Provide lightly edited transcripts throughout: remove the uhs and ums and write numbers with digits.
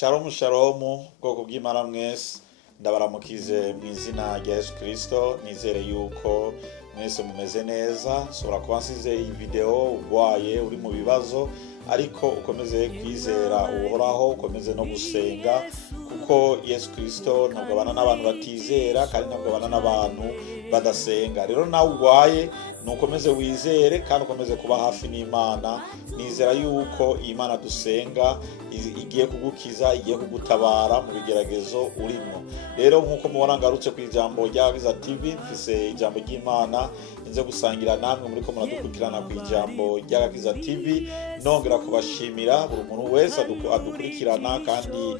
Shalom shalom bwoko bw'Imana mwese ndabaramukize mu izina rya Yesu Kristo. Nizere yuko mwese mumeze neza. Sobora kuba nsize iyi video urwaye uri mu bibazo, ariko ukomeze kwizera uhoraho, ukomeze no gusenga, kuko Yesu Kristo ntabwo abana n'abantu batizera kandi ntabwo abana n'abantu badasenga. Rero nawe urwaye nukomeze wizere kandi ukomeze kuba hafi n'Imana. Nizera yuko Imana dusenga igiye kugukiza, igiye kugutabara mu bigeragezo urimo. Rero nkuko mubona ngarutse ku ijambo rya TV, mfise ijambo ry'Imana nze gusangira namwe muri ko muradukurikirana ku ijambo rya TV. Nongera kubashimira buri muntu wese adukurikirana kandi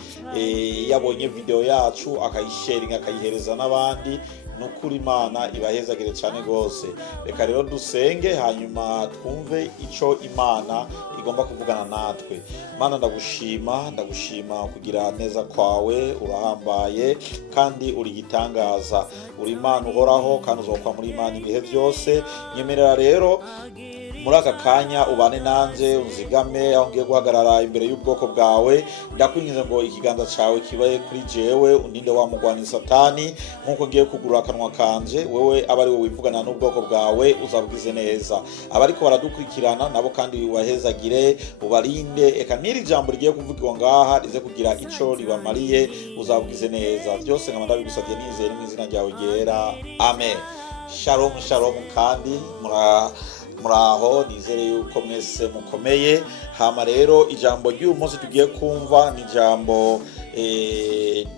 yabonye video yacu akayisharinga akayihereza n'abandi. Nukuri Imana ibahezagire cyane gose. Reka rero dusenge hanyuma twumve ico Imana igomba kuvugana natwe. Mana ndagushima kugira neza kwawe, urahambaye kandi uri gitangaza. Uri Imana uhoraho kandi uzokwa muri Imana ibihe byose. Nyemerera rero muri aka kanya ubane nanze, uzigame aho ngiye guhagarara imbere y'ubwoko bwawe. Ndakwinginze ngo ikiganza cyawe kibaye kuri jewe, uninde wa mugwani satani. Nkuko ngiye kugurura akanwa kanje, wewe abari wowe wivugana n'ubwoko bwawe uzabwize neza. Abariko baradukurikirana nabo kandi ubahezagire, ubarinde. Eka niri jambo rigiye kuvugirwa ngaha rize kugira ico ribamariye, uzabwize neza. Byose nkaba ndabigusabye nizeye mu izina ryawe ryera, amen. Shalom shalom kandi muraho, nizere yuko mwese mukomeye. Hama rero ijambo ry'uyu munsi tugiye kumva ni ijambo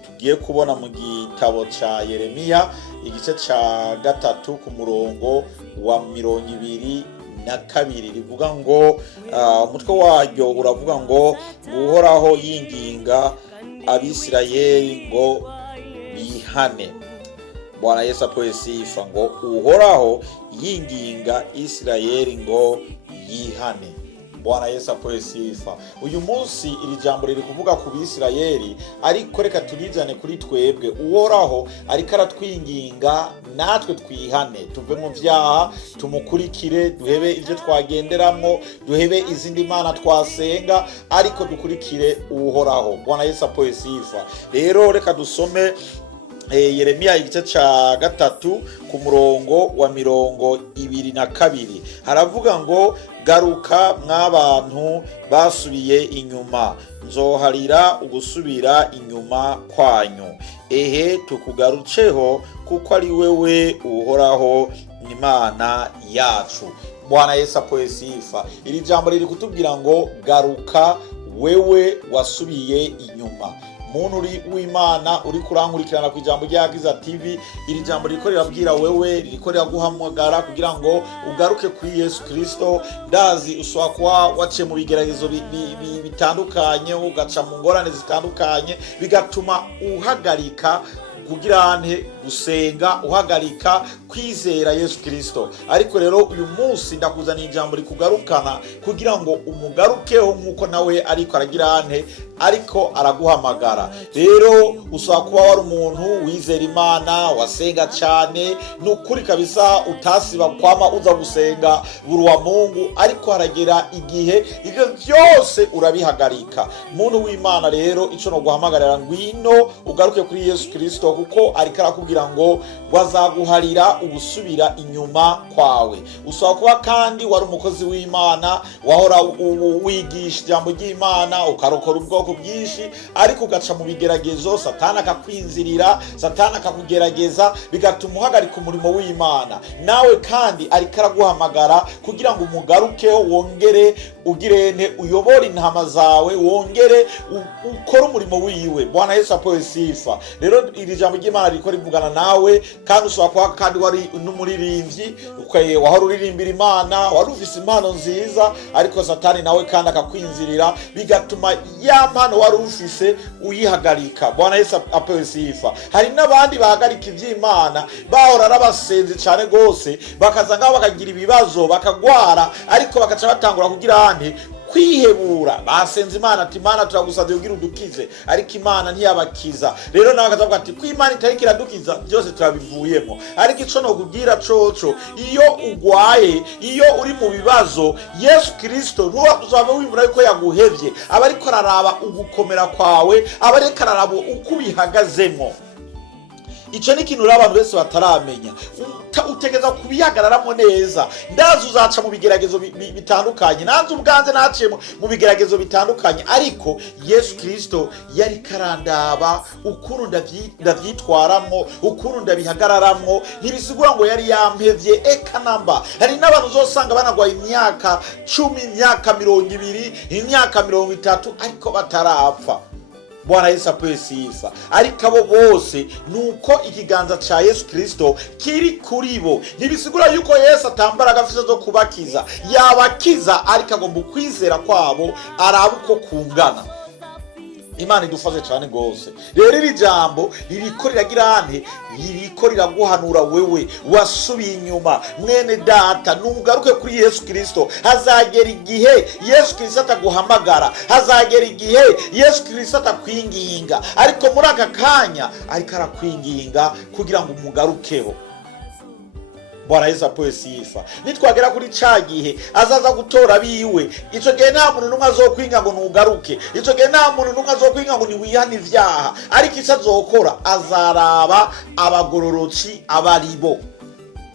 tugiye kubona mu gitabo ca Yeremiya igice ca 3 ku murongo wa 22 rivuga ngo umutwe waryo uravuga ngo uhoraho yinginga Abisirayeli ngo bihane. Bwana Yesu apoye sifa. Ngo uhoraho yinginga Isirayeli ngo yihane. Bwana Yesu apoye sifa. Uyu munsi iri jambo riri kuvuga ku Bisirayeli, ariko reka turizane kuri twebwe. Uhoraho ariko aratwinginga natwe twihane, tuve mu vyaha, tumukurikire, duhebe ivyo twagenderamo, duhebe izindi mana twasenga, ariko dukurikire uhoraho. Bwana Yesu apoye sifa. Rero reka dusome Yeremiya igice ca 3 ku murongo wa 22. Haravuga ngo garuka mw'abantu basubiye inyuma, nzoharira ugusubira inyuma kwanyu. Ehe tukugaruceho kuko ari wewe uhoraho Imana yacu. Bwana Yesu apoye sifa. Iri jambo riri kutubwira ngo garuka wewe wasubiye inyuma. Muntu w'Imana uri kurankurikirana ku ijambo rya TV, iri jambo riko rirabwira wewe, riko riraguhamagara kugira ngo ugaruke kuri Yesu Kristo. Ndazi uswa kwa waciye mu bigeragezo bitandukanye, ugaca mu ngorane zitandukanye, bigatuma uhagarika kugira nte gusenga, uhagarika kwizera Yesu Kristo. Ariko rero uyu munsi ndakuzana ijambo rikugarukana kugira ngo umugarukeho nkuko nawe ariko aragira nte, ariko araguhamagara. Rero usakuba wari umuntu wizera Imana, wasenga cyane, nukuri kabisa utasiba kwama uza gusenga buri wa Mungu, ariko haragera igihe ibyo byose urabihagarika. Muntu w'Imana rero ico no guhamagarira ngwino ugaruke kuri Yesu Kristo, kuko ariko arakubwira ngo wazaguharira ugusubira inyuma kwawe. Usaba kuba kandi wari umukozi w'Imana, wahora wigisha ijambo ry'Imana, ukarokora ubwoko bwinshi, ariko ugaca mu bigeragezo, satani akakwinzirira, satani akakugerageza, bigatuma uhagarika umurimo w'Imana. Nawe kandi ariko araguhamagara kugira ngo umugarukeho, wongere ugirene uyobore intama zawe, wongere ukora umurimo wiwe. Bwana Yesu apoye sifa. Rero iri jambo ry'Imana riko rivugana nawe, kandi usaba kwa kandi wari n'umuririmbyi, wahora uririmbira Imana, wari ufise impano nziza, ariko satani nawe kandi akakwinzirira, bigatuma ya mpano wari ufise uyihagarika. Bwana Yesu apoye sifa. Hari n'abandi bahagarika ivy'Imana, bahora arabasenze cyane gose, bakaza ngaho bakagira ibibazo, bakagwara, ariko bakaca batangura kugira kwihebura. Basenze Imana ati Imana turagusabye ugira udukize, ariko Imana ntiyabakiza. Rero nawe akavuga ati ko Imana itariko iradukiza byose turabivuyemo. Ariko ico no kugira coco, iyo ugwaye, iyo uri mu bibazo, Yesu Kristo ntuzaba wibura yuko yaguhevye, aba ariko araraba ugukomera kwawe, aba ariko araraba uko ubihagazemo. Ico ni kintu abantu bese bataramenya. Utegeza kubihagararamo neza. Ndazi uzaca mu bigeragezo bitandukanye, nanze ubwanze naciye mu bigeragezo bitandukanye, ariko Yesu Kristo yari karandaba ukuntu ndavyitwaramo, ukuntu ndabihagararamo. Ntibisigura ngo yari yampevye, eka namba. Hari n'abantu uzosanga banagwaye imyaka 10, imyaka 20, imyaka 30, ariko batarapfa. Bwana Yesu apewe sifa. Ariko abo bose nuko ikiganza ca Yesu Kristo kiri kuri bo. Ntibisigura yuko Yesu atambaraga afite zo kubakiza, yabakiza, ariko agomba kwizera kwabo araba uko kungana. Imana idufashe cyane gose. Rero iri jambo ririko riragira ante, ririko riraguhanura wewe wasubiye inyuma, mwene data, nugaruke kuri Yesu Kristo. Hazagera igihe Yesu Kristo ataguhamagara, hazagera igihe Yesu Kristo atakwinginga, ariko muri aka kanya ariko arakwinginga kugira ngo umugarukeho. Bwana Yesu apewe sifa. Nitwagera kuri ca gihe azaza gutora biwe, ico gihe nta muntu numwe azokwinga ngo nugaruke, ico gihe nta muntu numwe azokwinga ngo niwihane ivyaha, ariko ico azokora azaraba abagororotsi abaribo.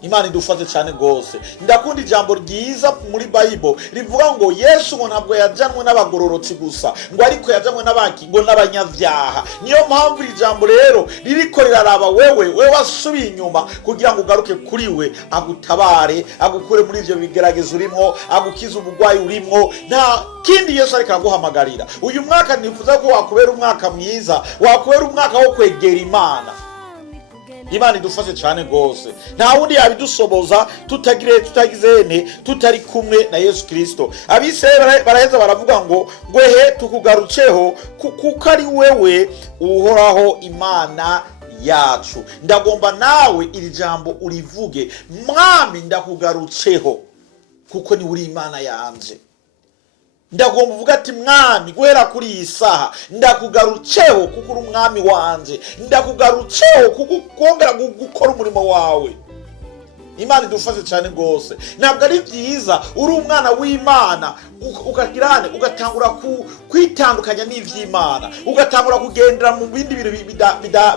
Imana idufashe cyane gose. Ndakunda ijambo ryiza muri Bible rivuga ngo Yesu ngo ntabwo yajanwe n'abagororotsi gusa, ngo ariko yajanwe n'abaki ngo n'abanyavyaha. Niyo mpamvu ijambo rero ririko riraraba wewe wasubiye inyuma kugira ngo ugaruke kuri we, agutabare, agukure muri ivyo bigeragezo urimo, agukiza ubugwayi urimo. Nta kindi Yesu ariko araguhamagarira. Uyu mwaka nifuza ko wakubera umwaka mwiza, wakubera umwaka wo kwegera Imana. Imana idufashe cyane gose. Nta wundi yabidusoboza tutagizene tutari kumwe na Yesu Kristo. Abisirayeli baraheza baravuga ngo ngwehe tukugaruceho kuko ari wewe uhoraho Imana yacu. Ndagomba nawe iri jambo urivuge, mwami ndakugaruceho kuko ni uri Imana yanje. Ndagomba uvuga ati mwami guhera kuri iyi saha ndakugaruceho kuko uri umwami wanje, ndakugaruceho kuko kongera gukora umurimo wawe. Imana idufashe cyane gose. Ntabwo ari byiza uri umwana w'Imana ukagirane ugatangura kwitandukanya n'ivy'Imana, ugatangura kugendera mu bindi bintu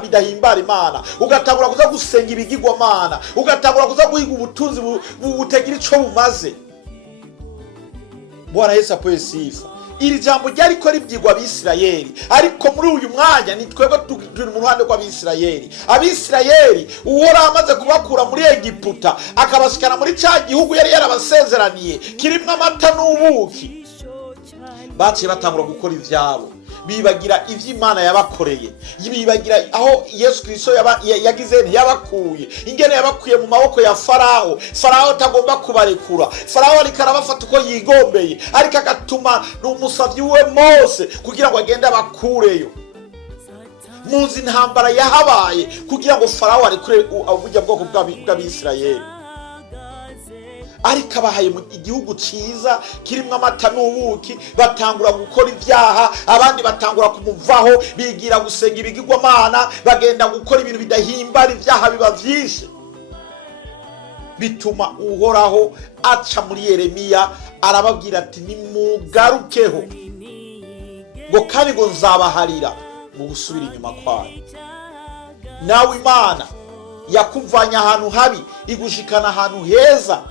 bidahimbara Imana, ugatangura kuza gusenga ibigirwamana, ugatangura kuza guhiga ubutunzi butagira ico bumaze. Bwana Yesu apewe sifa. Iri jambo ryari ko ribyigwa Abisirayeli, ariko muri uyu mwanya ni twebwe turi mu ruhande rw'Abisirayeli. Abisirayeli uhora amaze kubakura muri Egiputa akabashikana muri ca gihugu yari yarabasezeraniye kirimwe amata n'ubuki, baciye batangura gukora ivyabo, bibagira ivy'Imana yabakoreye, bibagira aho Yesu Kristo yagize yabakuye, ingene yabakuye mu maboko ya Farao. Farao tagomba kubarekura, Farao ariko arabafata uko yigombeye, ariko agatuma n'umusavyi we Mose kugira ngo agende abakureyo. Muzi intambara yahabaye kugira ngo Farao arekure ubujya bwoko bw'Abisirayeli, ariko abahaye mu igihugu ciza kirimwe amata n'ubuki. Batangura gukora ivyaha, abandi batangura kumuvaho, bigira gusenga ibigirwamana, bagenda gukora ibintu bidahimbara, ivyaha biba vyinshi. Bituma uhoraho aca muri Yeremiya arababwira ati nimugarukeho ngo kandi ngo nzabaharira mu gusubira inyuma kwayo. Nawe Imana yakuvanya ahantu habi igushikana ahantu heza,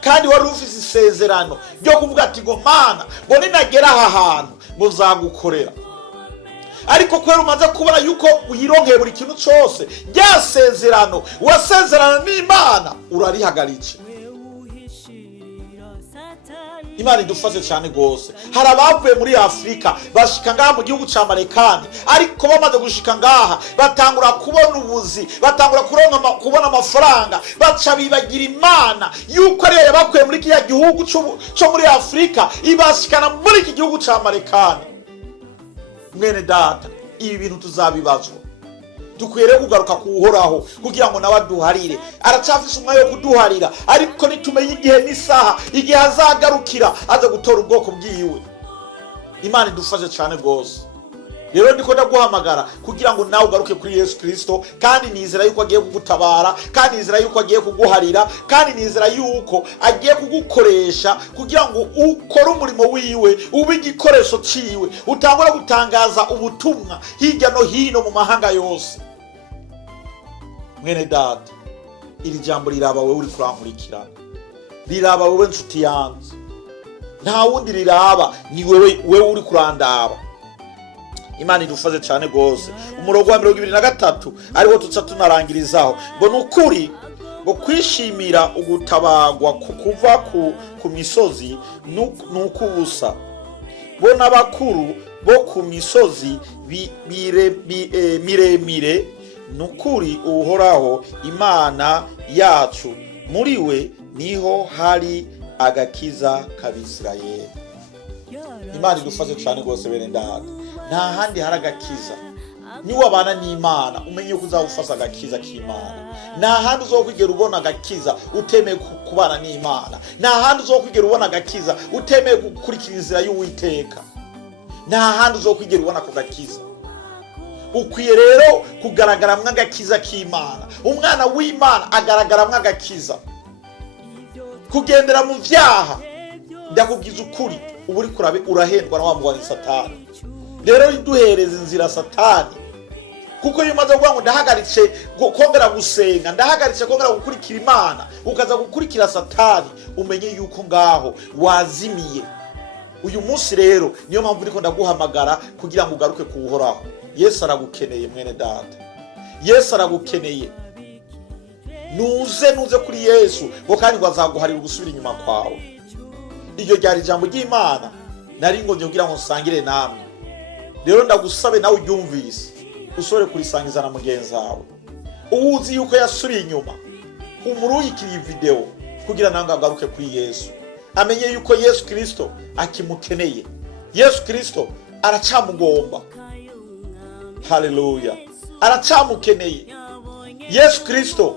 kandi wari ufise isezerano ryo kuvuga ati ngo Mana ngo ninagera aha hantu ngo nzagukorera. Ariko kwera umaze kubona yuko uyironkeye buri kintu cyose, ryasezerano wasezerana n'Imana urarihagaritse. Imana idufashe cyane gose. Hari abavuye muri Afrika bashika ngaha mu gihugu ca Marekani, ariko bamaze gushika ngaha batangura kubona ubuzi, batangura kubona amafaranga, baca bibagira Imana yuko ariyo yabakuye muri kiya gihugu cyo muri Afrika ibashikana muri iki gihugu ca Marekani. Mwene data, ibi bintu tuzabibazwa. dukwiriye kugaruka kuhoraho kugira ngo nawe aduharire. Aracafise umwanya wo kuduharira, ariko nitumenye igihe n'isaha igihe azagarukira aza gutora ubwoko bwiwe. Imana idufashe cyane gose. Rero ndiko ndaguhamagara kugira ngo nawe ugaruke kuri Yesu Kristo, kandi nizera yuko agiye kugutabara, kandi nizera yuko agiye kuguharira, kandi nizera yuko agiye kugukoresha kugira ngo ukore umurimo wiwe, ube igikoresho ciwe, utangura gutangaza ubutumwa hirya no hino mu mahanga yose. Mwene data, iri jambo riraba wewe uri kurankurikirana, riraba wewe nshuti yanze, nta wundi riraba, ni wewe uri kurandaba. Imana idufashe cyane gose. Umurongo wa 23 ariwo tuca tunarangirizaho ngo nukuri ngo kwishimira ugutabagwa kuva ku misozi nukubusa, bo n'abakuru bo ku misozi miremire nukuri uhoraho Imana yacu, muri we niho hari agakiza k'Abisirayeli. Imana idufashe cyane gose bene ndahata, nta handi hari agakiza. Niwe abana n'Imana umenye ko uzawufasa agakiza k'Imana. Nta handi uzokwigera ubona agakiza utemeye kubana n'Imana. Nta handi uzokwigera ubona agakiza utemeye gukurikira inzira y'Uwiteka. Nta handi uzokwigera ubona ko gakiza. Ukwiye rero kugaragaramwa agakiza k'Imana. Umwana w'Imana agaragaramwa agakiza. Kugendera mu vyaha, ndakubwiza ukuri, ubu uri kurabe urahendwa na wa mugwani Satani. Rero riduhereza inzira Satani, kuko iyo umaze kuvuga ngo ndahagaritse kongera gusenga, ndahagaritse kongera gukurikira Imana, ukaza gukurikira Satani, umenye yuko ngaho wazimiye. Uyu munsi rero niyo mpamvu ndiko ndaguhamagara kugira ngo ugaruke kuhoraho. Yesu aragukeneye mwene data, Yesu aragukeneye. Nuze kuri Yesu, ngo kandi ngo azaguharira gusubira inyuma kwawe. Iryo ryari ijambo ry'Imana nari ngo ngira ngo nsangire namwe. Rero ndagusabe nawe uryumvise, usore kurisangiza na mugenzi wawe. Uwuzi yuko yasubiye inyuma, umuruyikira iyi video kugira nange agaruke kuri Yesu. Amenye yuko Yesu Kristo akimukeneye. Yesu Kristo aracamugomba. Haleluya. Aracamukeneye. Yesu Kristo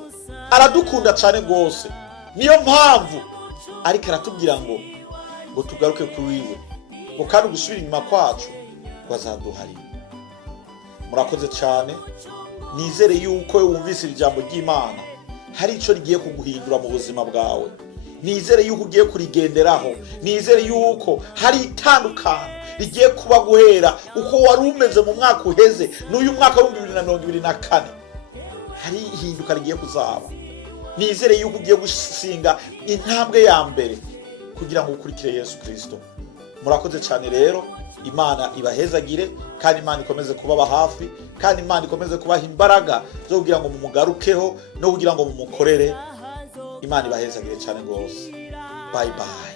aradukunda cyane gose. Niyo mpamvu ariko aratubwira ngo tugaruke kuri we, ngo kandi gusubira inyuma kwacu wazaduharira. Murakoze cyane. Nizere yuko wumvise ijambo ry'Imana hari ico rigiye kuguhindura mu buzima bwawe. Nizere yuko ugiye kurigenderaho. Nizere yuko hari itandukano rigiye kuba guhera uko wari umeze mu mwaka uheze n'uyu mwaka wa 2024. Hari ihinduka rigiye kuzaba. Nizere yuko ugiye gusinga intambwe ya mbere kugira ngo ukurikire Yesu Kristo. Murakoze cyane rero. Imana ibahezagire, kandi Imana ikomeze kubaba hafi, kandi Imana ikomeze kubaha imbaraga zo kugira ngo mumugarukeho no kugira ngo mumukorere. Imana ibahezagire cyane gose. Bye bye.